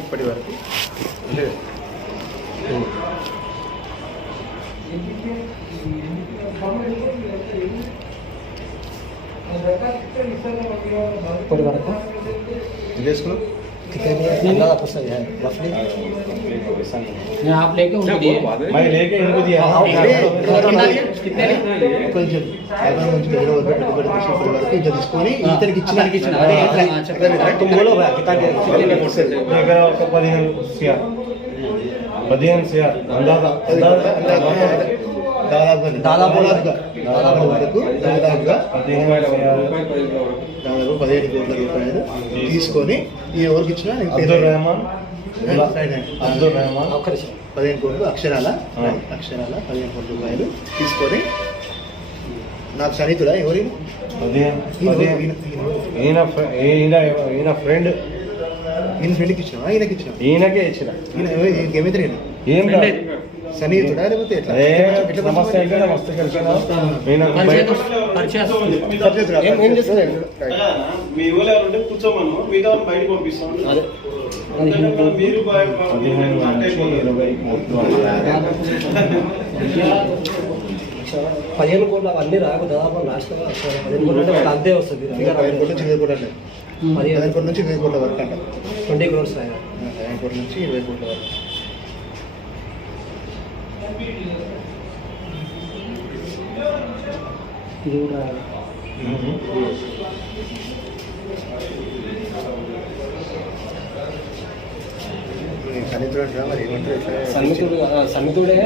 ఇప్పటి వరకు आप लेके उनको दिए मैं लेके इनको दिया కొంచెం తీసుకొని ఇతనికి ఇచ్చిన ఒక 15 CR దాదాపు వరకు దాదాపుగా 15 కోట్ల రూపాయలు తీసుకొని ఈ ఎవరికి ఇచ్చినా అబ్దుల్ రెహమాన్ 15 కోట్లు అక్షరాల 15 కోట్ల రూపాయలు తీసుకొని నాకు సన్నిహితుడా ఎవరి ఈయన ఫ్రెండ్ ఫ్రెండ్కి ఇచ్చినా ఈయనకి ఇచ్చిన ఈయనకే ఇచ్చిన ఏమైతే ఏం సన్నిహితుడా లేకపోతే నమస్తే అంటే నమస్తే మీ ఊళ్ళో ఎవరుంటే కూర్చోమను మిగతా బయటకు పంపిస్తాం. మీరు 15 కోట్లు అవన్నీ రాకు దాదాపు లాస్ట్ 15 కోట్లు అంటే వాళ్ళకి అంతే వస్తుంది. 15 కోట్ల నుంచి 20 కోట్ల 15 కోట్ల నుంచి 20 కోట్ల వరకు అంట 20 crores 15 కోట్ల నుంచి 20 కోట్ల వరకు. ఇది కూడా సన్నిధుడే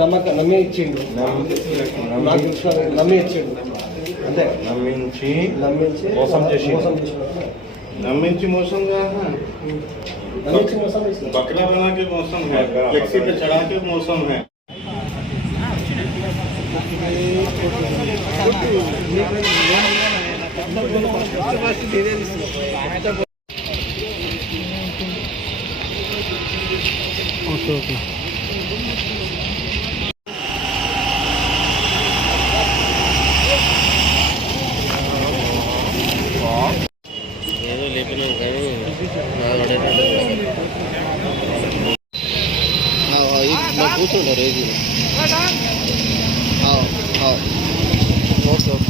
నమ్మి ఇచ్చిండు, నమ్మి ఇచ్చిండు అంతే. నమ్మించి మోసం చేసి नम्मिंची मौसम बकरा बना के मौसम है, फ्लेक्सी पे चढ़ा के मौसम है. ओके కూర్చోండి రేజు ఓకే ఓకే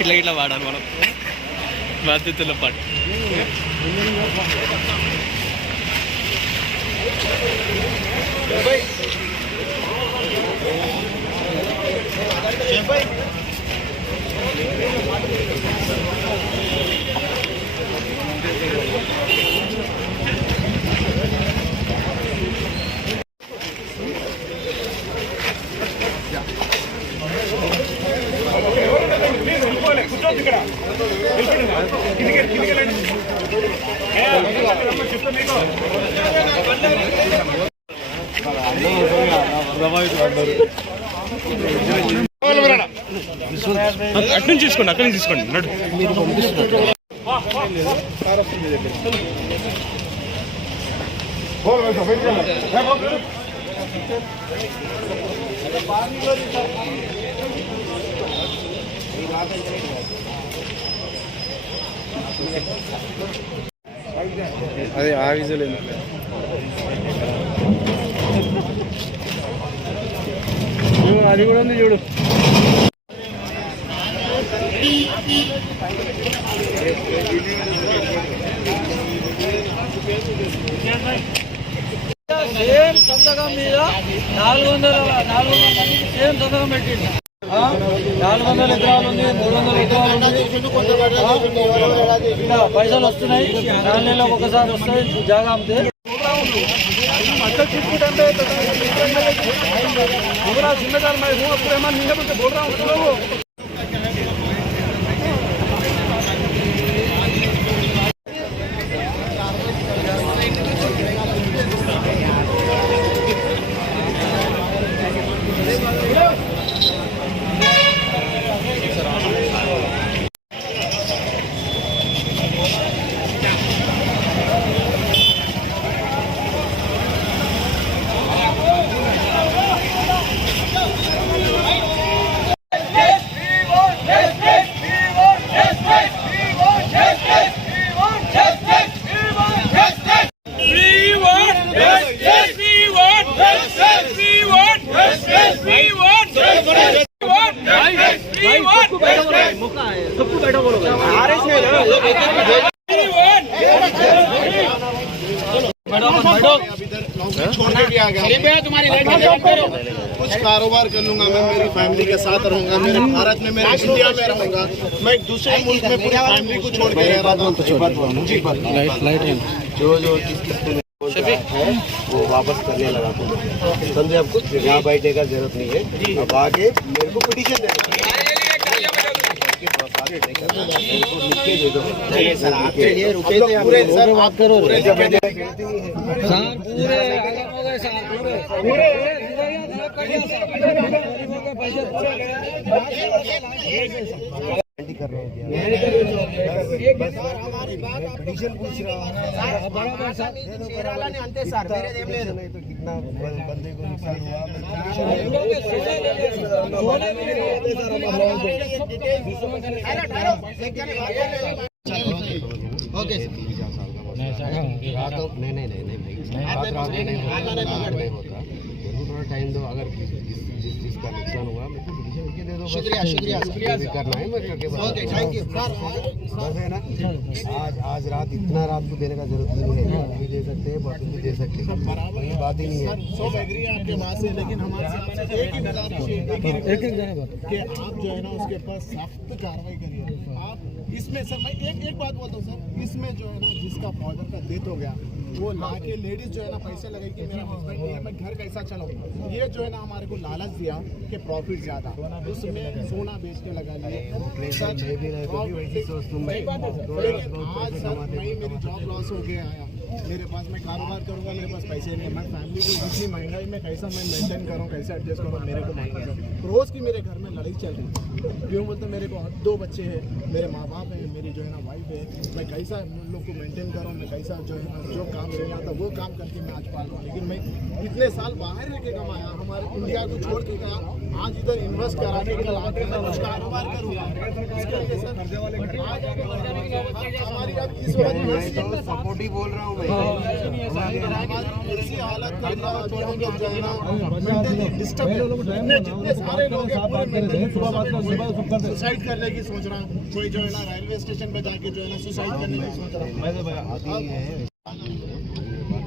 ఇట్లా ఇట్లా వాడాలి మనం బాధ్యతలో పాటు. అక్కడి నుంచి తీసుకోండి, అక్కడి నుంచి తీసుకోండి. మీరు పంపిస్తున్నారు అదే ఆ విజువల్ అది కూడా ఉంది చూడు. సేమ్ సంతకం మీద 400 మందికి సేమ్ సంతకం పెట్టింది. 400 ఎకరాలు ఉంది, 300 ఎకరాలు ఉంది. ఇలా పైసలు వస్తున్నాయి, 4 నెలలకు ఒకసారి వస్తాయి. జాగా అమ్మితే जिम्मेदार मैं हूँ, अब रहमान नहीं है तो बोल रहा हूँ। छोड़ के भी आ गया, कुछ कारोबार कर लूंगा मैं, मेरी फैमिली के साथ रहूंगा, मेरे भारत में, मेरे इंडिया में रहूंगा। मैं एक दूसरे मुल्क में पूरी फैमिली को छोड़ के रह रहा हूँ। जो किस है वो वापस करने लगा तो समझे, आपको यहाँ बैठने का जरूरत नहीं है। अब आगे मेरे को पिटीशन देना सर, आपके लिए रुके थे पूरे सर, बात करो कर रहे हैं तो कितना बंदे को नुकसान हुआ। ओके नहीं होता, थोड़ा टाइम दो। अगर जिसका नुकसान हुआ मेरे को पिटीशन लिख के दे दो। शुक्रिया करना है मैं करके ओके, थैंक यू बस है ना। आज रात इतना रात को देने का जरूरत नहीं है, भी दे सकते हैं, बाकी भी दे सकते हैं, कोई बात ही नहीं है। सब एग्री है आपके बात से, लेकिन हमारे एक ही कि आप जो है ना उसके ऊपर सख्त कार्रवाई करिए। आप इसमें सर मैं एक बात बोलता हूँ सर, इसमें जो है ना जिसका फादर का डेथ हो गया वो लाके लेडीज जो है ना पैसे लगेगी, मेरा हस्बैंड नहीं है, मैं घर कैसा चलाऊँ। ये जो है ना हमारे को लालच दिया कि प्रॉफिट ज़्यादा, उसमें सोना बेच के लगा लिए। आज सर मेरी जॉब लॉस हो गया है, मेरे पास मैं कारोबार करूँगा, मेरे पास पैसे नहीं है, मैं फैमिली को इतनी महंगाई में कैसा मैं मेंटेन करूँ, कैसे एडजस्ट करूँ, मेरे को मालूम। रोज़ की मेरे घर में लड़ाई चल रही है, क्यों बोलते मेरे को 2 बच्चे हैं, मेरे माँ बाप हैं, मेरी जो है ना वाइफ है, मैं कैसा उन लोग को मेंटेन करूँ, मैं कैसा जो है ना जो काम नहीं आता वो काम करके मैं आज पाल रहा हूँ। लेकिन मैं इतने साल बाहर रह के कमाया, हमारे इंडिया को छोड़ के गया, आज इधर इन्वेस्ट करा के कल आके मैं कुछ कारोबार करूँगा। इसके लिए सर हमारी अब इस वक्त सपोर्ट ही बोल रहा हूँ ऐसी हालत कर रहा हूँ जो है ना जितने सारे लोग सुसाइड करने की सोच रहा हूँ। कोई जो है ना रेलवे स्टेशन पे जाके जो है ना सुसाइड करने की सोच रहा हूँ। बात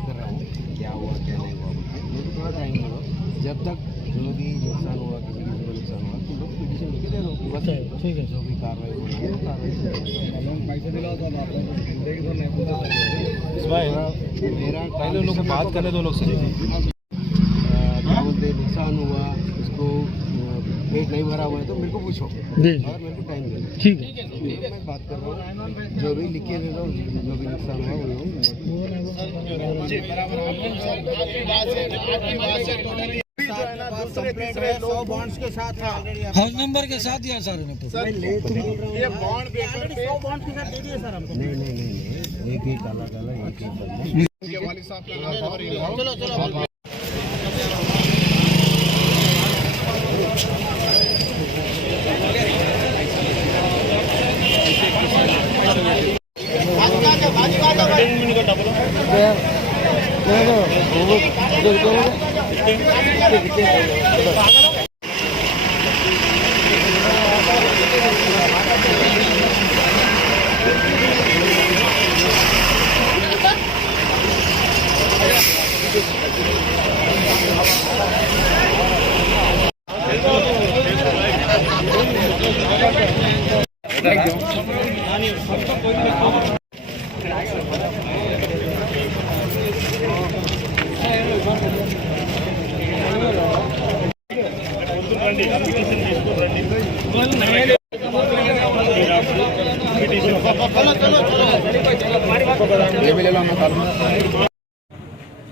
कर रहा हूँ क्या हुआ क्या नहीं हुआ, मुझे थोड़ा टाइम दो। जब तक जो भी नुकसान हुआ, किसी को नुकसान हुआ तो लोग पिटीशन लिख के दे दो, बस ठीक है। जो भी कार्रवाई होगी वो कार्रवाई पैसे दिलाओ तो मेरा पहले लोग बात करें, दो लोग से क्या बोलते नुकसान हुआ, उसको पेट नहीं भरा हुआ है तो मेरे को पूछो और मेरे को टाइम दे दो, ठीक है। मैं बात कर रहा हूँ, जो भी लिख के दे दो, जो भी नुकसान हुआ वो बॉन्ड्स के साथ था, हाउस नंबर के साथ दिया सर ने। सर ये बॉन्ड पेपर पे 100 बॉन्ड के साथ दे दिए सर हमको। नहीं एक ही काला एक ही वाली साहब का नाम। चलो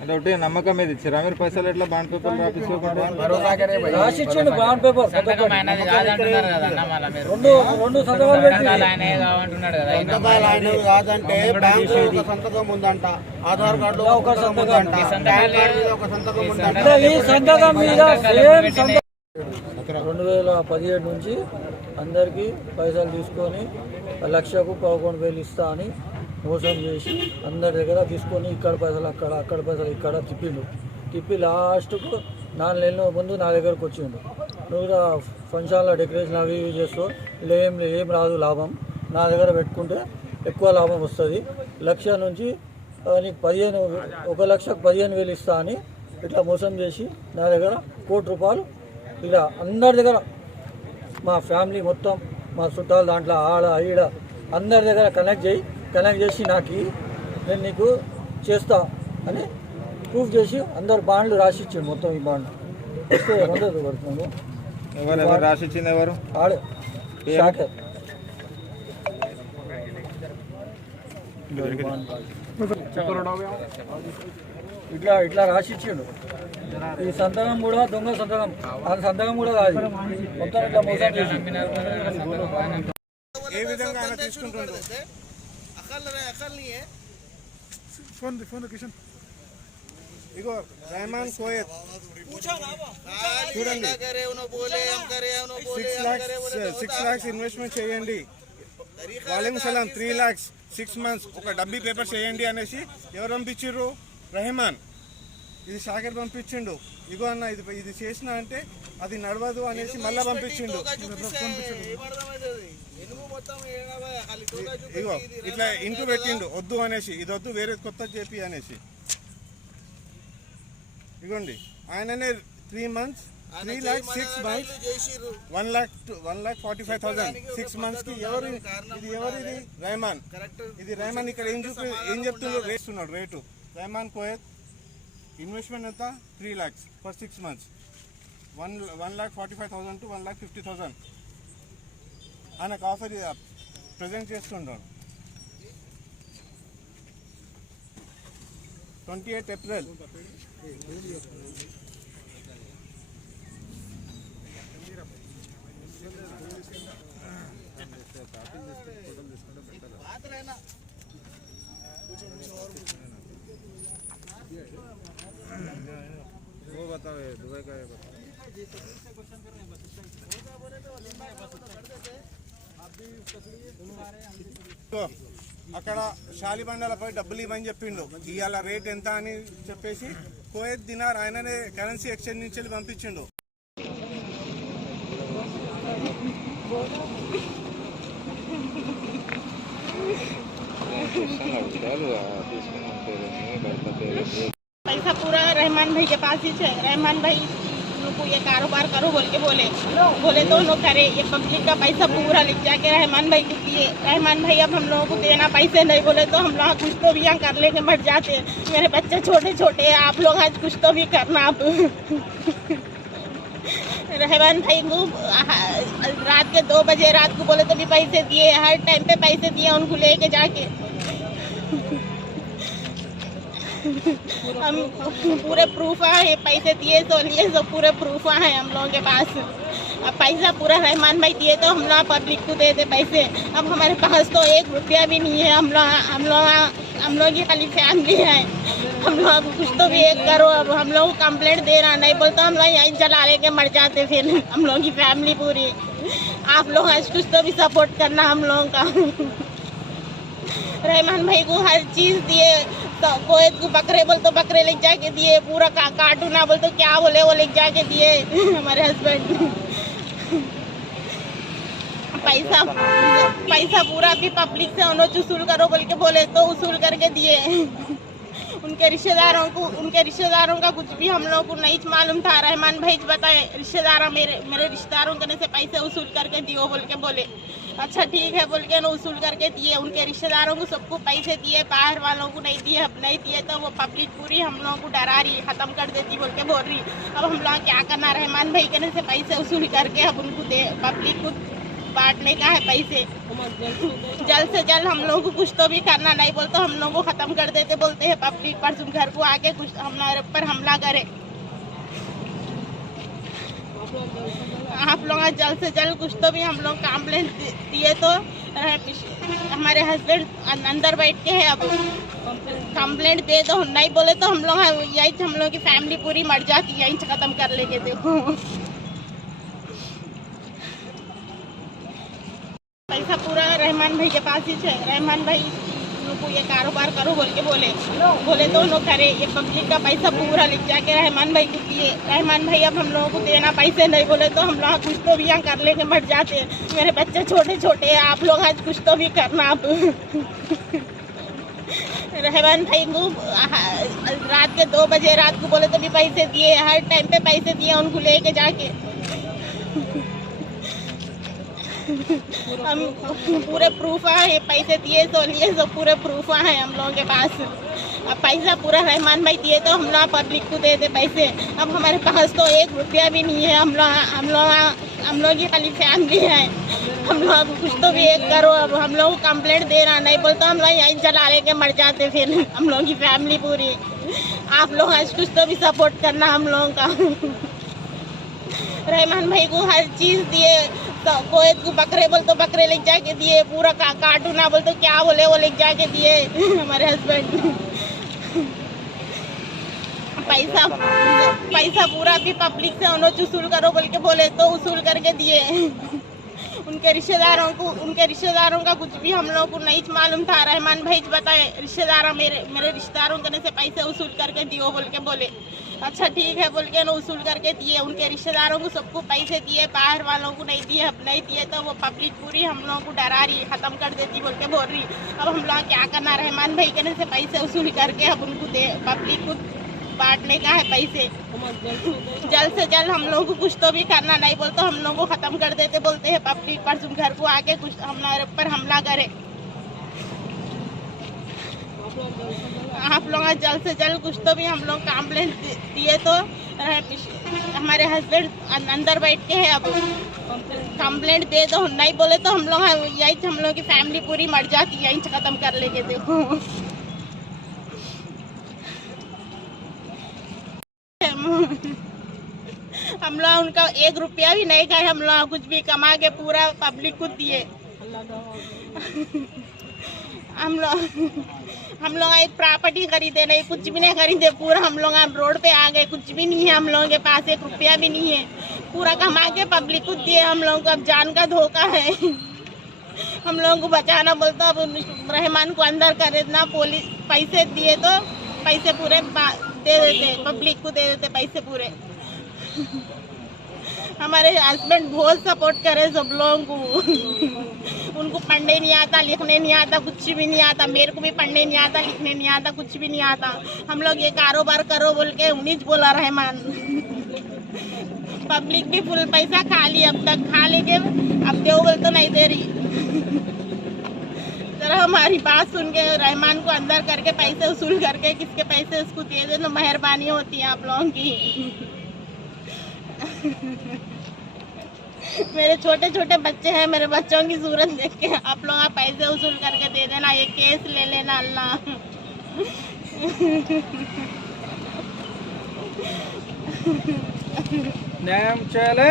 అదొకటి నమ్మకం మీద ఇచ్చారా మీరు పైసలు ఎట్లా బాండ్ పేపర్ రాపించుకోకుండా రాసిచ్చిండు బాండ్ పేపర్ రెండు సంతకాలు పెట్టి కాదంటే బ్యాంకు ఒక సంతకం ఉందంట, ఆధార్ కార్డు ఒక సంతకం ఉందంట, పాన్ కార్డు మీద ఒక సంతకం ఉందంట. ఈ సంతకం మీద సేమ్ సంతకం 2017 నుంచి అందరికీ పైసలు తీసుకొని 1,11,000 ఇస్తా అని మోసం చేసి అందరి దగ్గర తీసుకొని ఇక్కడ పైసలు అక్కడ పైసలు ఇక్కడ తిప్పి లాస్ట్కు 4 నెలల ముందు నా దగ్గరకు వచ్చిండు. నువ్వు ఫంక్షన్లో డెకరేషన్ అవి ఇవి చేస్తూ ఇలా ఏం రాదు లాభం, నా దగ్గర పెట్టుకుంటే ఎక్కువ లాభం వస్తుంది, 1,00,000 నుంచి నీకు 1,15,000 ఇస్తా అని ఇట్లా మోసం చేసి నా దగ్గర ₹1,00,00,000 ఇలా అందరి దగ్గర మా ఫ్యామిలీ మొత్తం మా చుట్టాలు దాంట్లో ఆడ ఈడ అందరి దగ్గర కనెక్ట్ చేసి నాకు నేను నీకు చేస్తా అని ప్రూఫ్ చేసి అందరు బాండ్లు రాసిచ్చాడు. మొత్తం ఈ బాండ్ వస్తే ఉండదు పడుతుంది. ఎవరు రాసిచ్చింది? ఎవరు? ఆడే షాకే. ఇట్లా రాసిచ్చిండు. ఈ సంతకం కూడా దొంగ సంతకం, ఆ సంతకం కూడా కాదు, మొత్తం ఇట్లా మోసం చేసి ఏ విధంగా ఆయన తీసుకుంటాడు? ఫోన్ కిషన్ ఇగో రెహమాన్ కోయత్ చూడండి, 6 lakhs ఇన్వెస్ట్మెంట్ చేయండి, వాలేకుం సలాం 3 lakhs 6 months ఒక డబ్బీ పేపర్ చేయండి అనేసి ఎవరు పంపించారు? రెహమాన్. ఇది షాకిర్ పంపించిండు. ఇగో అన్న ఇది చేసిన అంటే అది నడవదు అనేసి మళ్ళీ పంపించిండు. ఇగో ఇట్లా ఇంటూ పెట్టిండు వద్దు అనేసి, ఇది వద్దు వేరే కొత్త చెప్పి అనేసి. ఇగోండి ఆయననే 3 months 3 lakhs 6 months 1,45,000 6 months కి. ఎవరు ఇది? రెహమాన్. ఇది రెహమాన్. ఇక్కడ ఏం చెప్తున్నాడు? రేస్తున్నాడు రేటు. రెహమాన్ కోయత్ ఇన్వెస్ట్మెంట్ ఎంత? 3 lakhs for 6 months 1,45,000 to 1,50,000 ఆయనకు ఆఫర్ ప్రజెంట్ చేస్తుంటాడు. 28 April वो बताओ, दुबई का है बताओ. అక్కడ షాలిబండలపై డబ్బులు ఇవ్వని చెప్పిండు. ఇవాళ రేట్ ఎంత అని చెప్పేసి కోయత్ దినార్ ఆయననే కరెన్సీ ఎక్స్చేంజ్ నుంచి పంపించిండు. पैसा पूरा रहमान भाई के पास ही है। रहमान भाई को ये कारोबार करो बोल के बोले तो उन लोग करे। ये पब्लिक का पैसा पूरा लिख जाके रहमान भाई को दिए। रहमान भाई अब हम लोगों को देना पैसे नहीं बोले तो हम लोग कुछ तो भी यहाँ कर लेंगे, मर जाते। मेरे बच्चे छोटे छोटे हैं, आप लोग आज कुछ तो भी करना। आप रहमान भाई को रात के 2 बजे रात को बोले तो भी पैसे दिए, हर टाइम पे पैसे दिए उनको लेके जाके। हम पूरे प्रूफ है, पैसे दिए तो लिए सब पूरे प्रूफ है हम लोगों के पास। अब पैसा पूरा रहमान भाई दिए तो हम लोग पब्लिक को दे दे पैसे। अब हमारे पास तो 1 रुपया भी नहीं है। हम लोग की खाली फैमिली है। हम लोग कुछ तो भी एक करो। अब हम लोग कंप्लेंट दे रहा नहीं बोलते हम लोग यहीं जला लेके मर जाते। फिर हम लोग की फैमिली पूरी, आप लोग आज कुछ तो भी सपोर्ट करना हम लोगों का। रहमान भाई को हर चीज दिए, तो कोयत को बकरे बोल तो बकरे लेके जाके दिए, पूरा कार्टून बोल तो क्या बोले वो लेके जाके दिए हमारे हस्बैंड। पैसा पूरा भी पब्लिक से उन्होंने उसूल करो बोल के बोले तो उसूल करके दिए। उनके रिश्तेदारों का कुछ भी हम लोग को नहीं मालूम था। रहमान भाई बताए रिश्तेदार मेरे रिश्तेदारों करने से पैसे वसूल करके दियो बोल के बोले। अच्छा ठीक है बोल के ना वसूल करके दिए, उनके रिश्तेदारों को सबको पैसे दिए, बाहर वालों को नहीं दिए। अब नहीं दिए तो वो पब्लिक पूरी हम लोगों को डरा रही, खत्म कर देती बोल के बोल रही। अब हम लोग क्या करना, रहमान भाई कहने से पैसे वसूल करके अब उनको दे, पब्लिक को बांटने का है पैसे। जल्द से जल्द हम लोगों को कुछ तो भी करना, नहीं बोलते हम लोगों को खत्म कर देते, बोलते हैं पब्लिक परसों घर को आके कुछ हमारे ऊपर हमला करे। आप लोग जल्द से जल्द कुछ तो भी हम लोग कंप्लेंट दिए तो हमारे हस्बैंड अंदर बैठ के है, अब कंप्लेंट दे दो, नहीं बोले तो हम लोग यही हम लोग की फैमिली पूरी मर जाती है, यहीं से खत्म कर लेके। देखो पैसा पूरा रहमान भाई के पास ही है, रहमान भाई को ये कारोबार करो बोल के बोले तो उन्होंने करे। ये पब्लिक का पैसा पूरा लिख जाके रहमान भाई को दिए। रहमान भाई अब हम लोगों को देना पैसे, नहीं बोले तो हम लोग कुछ तो भी यहाँ कर लेके मर जाते। मेरे बच्चे छोटे छोटे हैं, आप लोग आज कुछ तो भी करना। आप रहमान भाई को रात के 2 बजे रात को बोले तो भी पैसे दिए, हर टाइम पे पैसे दिए उनको लेके जाके। हम पूरे प्रूफ है, पैसे दिए तो लिए सब पूरे प्रूफ है हम लोगों के पास। अब पैसा पूरा रहमान भाई दिए तो हम लोग पब्लिक को दे दे पैसे। अब हमारे पास तो 1 रुपया भी नहीं है। हम लोग की खाली फैमिली है, हम लोग कुछ तो भी एक करो। अब हम लोग कंप्लेंट देना, नहीं बोलते हम लोग यहीं चला लेके मर जाते फिर हम लोग की फैमिली पूरी। आप लोग आज कुछ तो भी सपोर्ट करना हम लोगों का। रहमान भाई को हर चीज़ दिए, तो कोई को बकरे बोल तो बकरे लेके जाके दिए, पूरा कार्टून ना बोल तो क्या बोले वो लेके जाके दिए हमारे हस्बैंड। पैसा पूरा भी पब्लिक से उन्होंने वसूल करो बोल के बोले तो वसूल करके दिए। उनके रिश्तेदारों का कुछ भी हम लोगों को नहीं मालूम था। रहमान भाई बताए रिश्तेदारों मेरे रिश्तेदारों करने से पैसे वसूल करके दियो बोल के बोले। अच्छा ठीक है बोल के ना वसूल करके दिए, उनके रिश्तेदारों को सबको पैसे दिए, बाहर वालों को नहीं दिए। अब नहीं दिए तो वो पब्लिक पूरी हम लोगों को डरा रही, खत्म कर देती बोल के बोल रही। अब हम लोग क्या करना, रहमान भाई कहने से पैसे वसूल करके अब उनको दे, पब्लिक को बांटने का है पैसे। जल्द से जल्द हम लोगों को कुछ तो भी करना, नहीं बोलते हम लोगों को खत्म कर देते, बोलते हैं पब्लिक परसों घर को आके कुछ हमारे ऊपर हमला करे। आप लोग जल्द से जल्द कुछ तो भी हम लोग कंप्लेंट दिए तो हमारे हस्बैंड अंदर बैठ के है, अब कंप्लेंट दे दो, नहीं बोले तो हम लोग यही हम लोग की फैमिली पूरी मर जाती है, यहीं से खत्म कर लेके। देखो हम लोग उनका 1 रुपया भी नहीं खाए, हम लोग कुछ भी कमा के पूरा पब्लिक को दिए। हम लोग एक प्रॉपर्टी खरीदे नहीं, कुछ भी नहीं खरीदे, पूरा हम लोग अब रोड पे आ गए। कुछ भी नहीं है हम लोगों के पास, 1 रुपया भी नहीं है, पूरा कमा के पब्लिक को दिए। हम लोगों को अब जान का धोखा है। हम लोगों को बचाना बोलता, अब रहमान को अंदर कर देना, पुलिस पैसे दिए तो पैसे पूरे दे देते, पब्लिक को दे देते पैसे पूरे। हमारे हस्बैंड बहुत सपोर्ट करे सब लोगों को। उनको पढ़ने नहीं आता, लिखने नहीं आता, कुछ भी नहीं आता। मेरे को भी पढ़ने नहीं आता, लिखने नहीं आता, कुछ भी नहीं आता। हम लोग ये कारोबार करो बोल के उन्हीं बोला रहमान। पब्लिक भी फुल पैसा खा ली, अब तक खा लेके अब दो बोल तो नहीं दे रही। जरा हमारी बात सुन के रहमान को अंदर करके पैसे वसूल करके किसके पैसे उसको दे दे तो मेहरबानी होती है आप लोगों की। मेरे छोटे छोटे बच्चे हैं, मेरे बच्चों की सूरत देख के आप लोग पैसे वसूल करके दे देना, ये केस ले लेना अल्लाह। नाम चले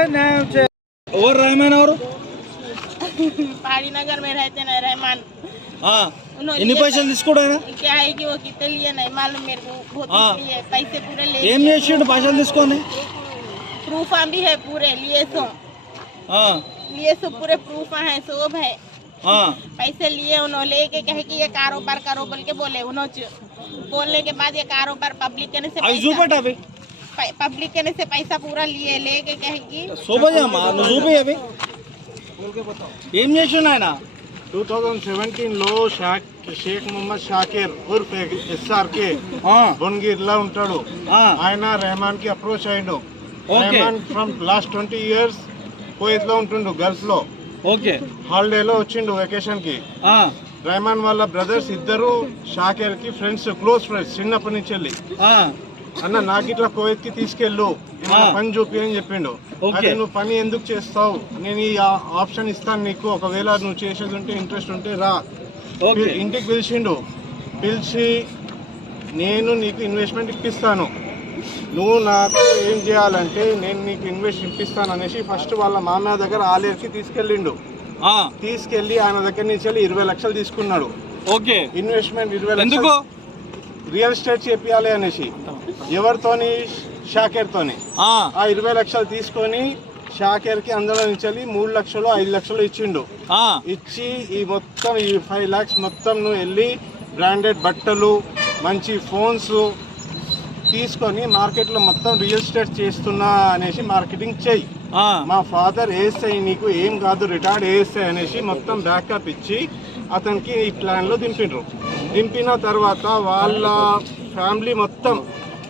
और रहमान और पहाड़ी नगर में रहते ना रहमान। ఎన్ని పైసలు తీసుకోడా क्या है कि वो कितने लिए नहीं मालूम मेरे को, बहुत लिए पैसे पूरे ले ఏం చేసిండు పైసలు తీసుకొని प्रूफ भी है पूरे लिए सो पूरे प्रूफ है, सब है। पैसे लिए उन्होंने लेके कहे कि ये कारोबार करो बोल के बोले। उन्होंने बोलने के बाद ये कारोबार पब्लिक करने से पैसा पूरा लिए लेके कहे कि 2017 లో షేక్ మొహమ్మద్ షాకిర్ ఉర్ఫ్ SRK బొన్గిర్లా ఉంటాడు. ఆయన రెహమాన్ కి అప్రోచ్ అయ్యిండు. Rehman from last 20 years Kuwait లో ఉంటుండు, గల్ఫ్ లో. ఓకే హాలిడేలో వచ్చిండు వెకేషన్ కి. రెహమాన్ వాళ్ళ బ్రదర్స్ ఇద్దరు షాకేర్ కి ఫ్రెండ్స్, క్లోజ్ ఫ్రెండ్స్ చిన్నప్పటి నుంచి వెళ్ళి. అన్న నాకు ఇట్లా కోయత్ కి తీసుకెళ్ళు, పని చూపి అని చెప్పిండు. అదే నువ్వు పని ఎందుకు చేస్తావు, నేను ఈ ఆప్షన్ ఇస్తాను నీకు, ఒకవేళ నువ్వు చేసేది ఉంటే ఇంట్రెస్ట్ ఉంటే రా. ఇంటికి పిలిచిండు. పిలిచి నేను నీకు ఇన్వెస్ట్మెంట్ ఇప్పిస్తాను, నువ్వు నాకు ఏం చేయాలంటే నేను నీకు ఇన్వెస్ట్ ఇప్పిస్తాను అనేసి ఫస్ట్ వాళ్ళ మామయ్య దగ్గర ఆలేరుకి తీసుకెళ్ళిండు. తీసుకెళ్లి ఆయన దగ్గర నుంచి 20 లక్షలు తీసుకున్నాడు. ఓకే ఇన్వెస్ట్మెంట్ 20 లక్షలు రియల్ ఎస్టేట్ చేపియాలి అనేసి. ఎవరితోని? షాకేర్ తోని. ఆ 20 లక్షలు తీసుకొని షాకేర్ కి అందులో నుంచి 3 లక్షలు 5 లక్షలు ఇచ్చిండు. ఇచ్చి ఈ మొత్తం ఈ 5 lakhs మొత్తం నువ్వు వెళ్ళి బ్రాండెడ్ బట్టలు, మంచి ఫోన్స్ తీసుకొని మార్కెట్లో మొత్తం రియల్ ఎస్టేట్ చేస్తున్నా అనేసి మార్కెటింగ్ చెయ్యి. మా ఫాదర్ ఏఎస్ఐ, నీకు ఏం కాదు రిటైర్డ్ ఏఎస్ఐ అనేసి మొత్తం బ్యాకప్ ఇచ్చి అతనికి ఈ ప్లాన్లో దింపిండ్రు. దింపిన తర్వాత వాళ్ళ ఫ్యామిలీ మొత్తం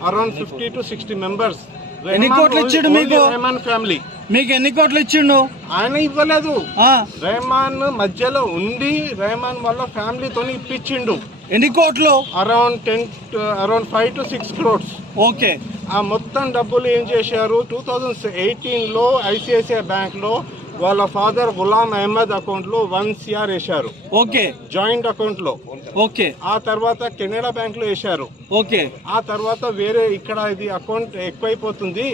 అరౌండ్ 50 to 60 మెంబర్స్. ఎన్ని కోట్లు ఇచ్చిండు మీకు? రెహమాన్ ఫ్యామిలీ మీకు ఎన్ని కోట్లు ఇచ్చిండు? ఆయన ఇవ్వలేదు, రెహమాన్ మధ్యలో ఉండి రెహమాన్ వాళ్ళ ఫ్యామిలీతో ఇప్పించిండు. ఎన్ని కోట్లు? Around 5 to 6 crores. ఓకే. ఆ మొత్తం డబ్బులు ఏం చేశారు, 2018లో ఐసిఐసిఐ బ్యాంక్ లో వాళ్ళ ఫాదర్ గులాం అహ్మద్ అకౌంట్ లో 1 CR వేశారు. ఓకే. జాయింట్ అకౌంట్ లో. ఓకే. ఆ తర్వాత కెనడా బ్యాంక్ లో వేశారు. ఓకే. ఆ తర్వాత వేరే ఇక్కడ ఇది అకౌంట్ ఎక్కువైపోతుంది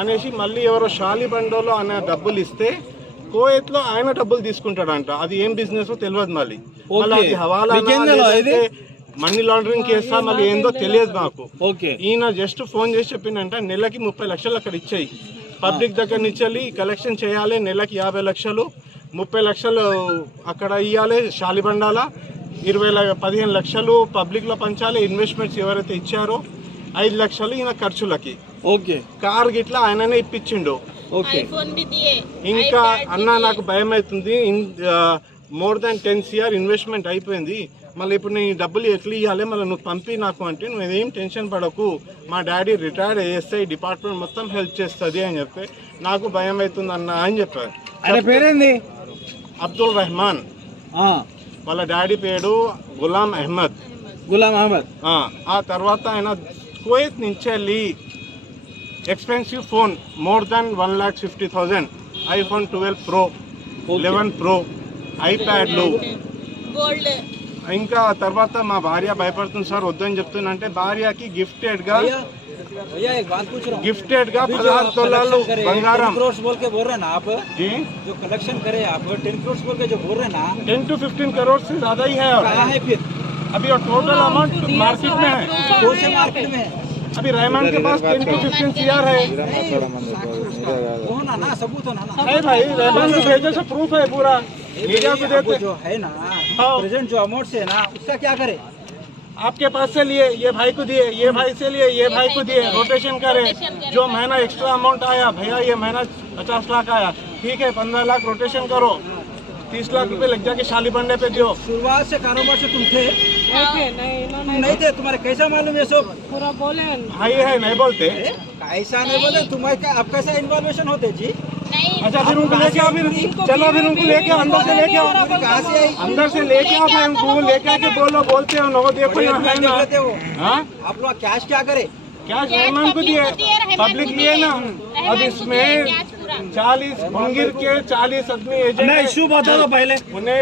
అనేసి మళ్ళీ ఎవరో షాలిబండోలో అనే డబ్బులు ఇస్తే కోయత్ లో ఆయన డబ్బులు తీసుకుంటాడంట. అది ఏం బిజినెస్ తెలియదు. మళ్ళీ అది హవాలా మనీ లాండరింగ్ కేసా మళ్ళీ ఏందో తెలియదు మాకు. ఈయన జస్ట్ ఫోన్ చేసి చెప్పిందంట నెలకి 30 లక్షలు అక్కడ ఇచ్చాయి, పబ్లిక్ దగ్గర నుంచి కలెక్షన్ చేయాలి, నెలకి 50 లక్షలు, 30 లక్షలు అక్కడ ఇవ్వాలి షాలిబండాల, 15 లక్షలు పబ్లిక్ లో పంచాలి. ఇన్వెస్ట్మెంట్స్ ఎవరైతే ఇచ్చారో 5 లక్షలు ఈయన ఖర్చులకి. ఓకే. కార్ గిట్లా ఆయననే ఇప్పించిండు. ఓకే. ఇంకా అన్న నాకు భయం అవుతుంది, మోర్ దాన్ 10 CR ఇన్వెస్ట్మెంట్ అయిపోయింది, మళ్ళీ ఇప్పుడు నేను డబ్బులు ఎట్లా ఇవ్వాలి, మళ్ళీ నువ్వు పంపి నాకు అంటే నువ్వేం టెన్షన్ పడకు, మా డాడీ రిటైర్డ్ ఏఎస్ఐ, డిపార్ట్మెంట్ మొత్తం హెల్ప్ చేస్తుంది అని చెప్పి నాకు భయం అవుతుంది అన్న అని చెప్పారు. ఆయన పేరేంది? అబ్దుల్ రెహమాన్. వాళ్ళ డాడీ పేరు గులాం అహ్మద్. ఆ తర్వాత ఆయన కువైత్ నుంచి వెళ్ళి expensive phone more than 1,50,000 iPhone 12 Pro, 11 Pro, ఐప్యాడ్లు. ఇంకా తర్వాత మా భార్య భయపడుతుంది సార్ వద్దని చెప్తున్నా, భార్యకి గిఫ్టెడ్ గా 16 तोलाలు బంగారం. 10 to 15 करोड़ से ज्यादा ही है. अभी और टोटल अमाउंट मार्केट में है. अभी रहमान के पास 10 to 15 CR है. है भाई, रहमान के भेजे से प्रूफ है पूरा, मीडिया को देते जो है ना प्रेजेंट जो अमाउंट से ना उसका क्या करे? आपके पास से लिए, ये भाई को दिए, ये भाई से लिए, ये भाई को दिए, रोटेशन करे. जो महीना एक्स्ट्रा अमाउंट आया, भैया ये महीना 50 लाख आया, ठीक है 15 लाख रोटेशन करो, 30 लाख रुपए लग जाके शाली बंडे पे दियो. शुरुआत से कारोबार से तुम थे? नहीं थे. तुम्हारे कैसा मालूम ये सब? पूरा बोले भाई है नहीं बोलते, ऐसा नहीं बोले. तुम्हारे आप कैसा इन्वॉल्वेशन होते जी? अच्छा फिर उनको लेके आओ, फिर चलो फिर उनको लेके अंदर से लेके आओ, कहाँ से आई? अंदर से लेके आओ, फिर उनको लेके आके बोलते हो नो देखो यहाँ है ना. हाँ आप लोग कैश क्या करे? कैश रहमान को दिए, पब्लिक लिए ना. अब इसमें 40 भंगिर के 40 आदमी एजेंट इशू बता दो पहले. उन्हें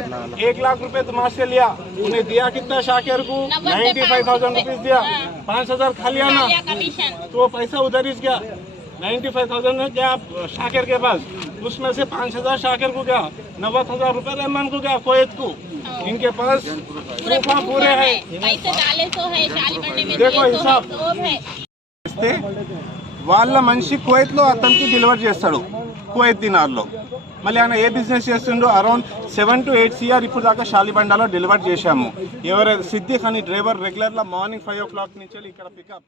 1 लाख रुपए तुम्हारे से लिया, उन्हें दिया कितना शाकिर को 95,000 रुपीज दिया, 5,000 खा लिया ना, तो वो पैसा उधर ही गया. 95,000 है क्या शाकिर के पास, उसमें से 5,000 शाकिर को गया, 90,000 रुपए रहमान को गया कोयत को. इनके पास पूरे है, देखो हिसाब. వాళ్ళ మనిషి కువైత్లో అతనికి డెలివరీ చేస్తాడు కువైత్ దినార్లో. మళ్ళీ ఆయన ఏ బిజినెస్ చేస్తుండో అరౌండ్ 7 to 8 CR ఇప్పుడు దాకా షాలిబండాలో డెలివరీ చేశాము. ఎవరైతే సిద్దిక్ అని డ్రైవర్ రెగ్యులర్గా మార్నింగ్ 5 o'clock నుంచి ఇక్కడ పికప్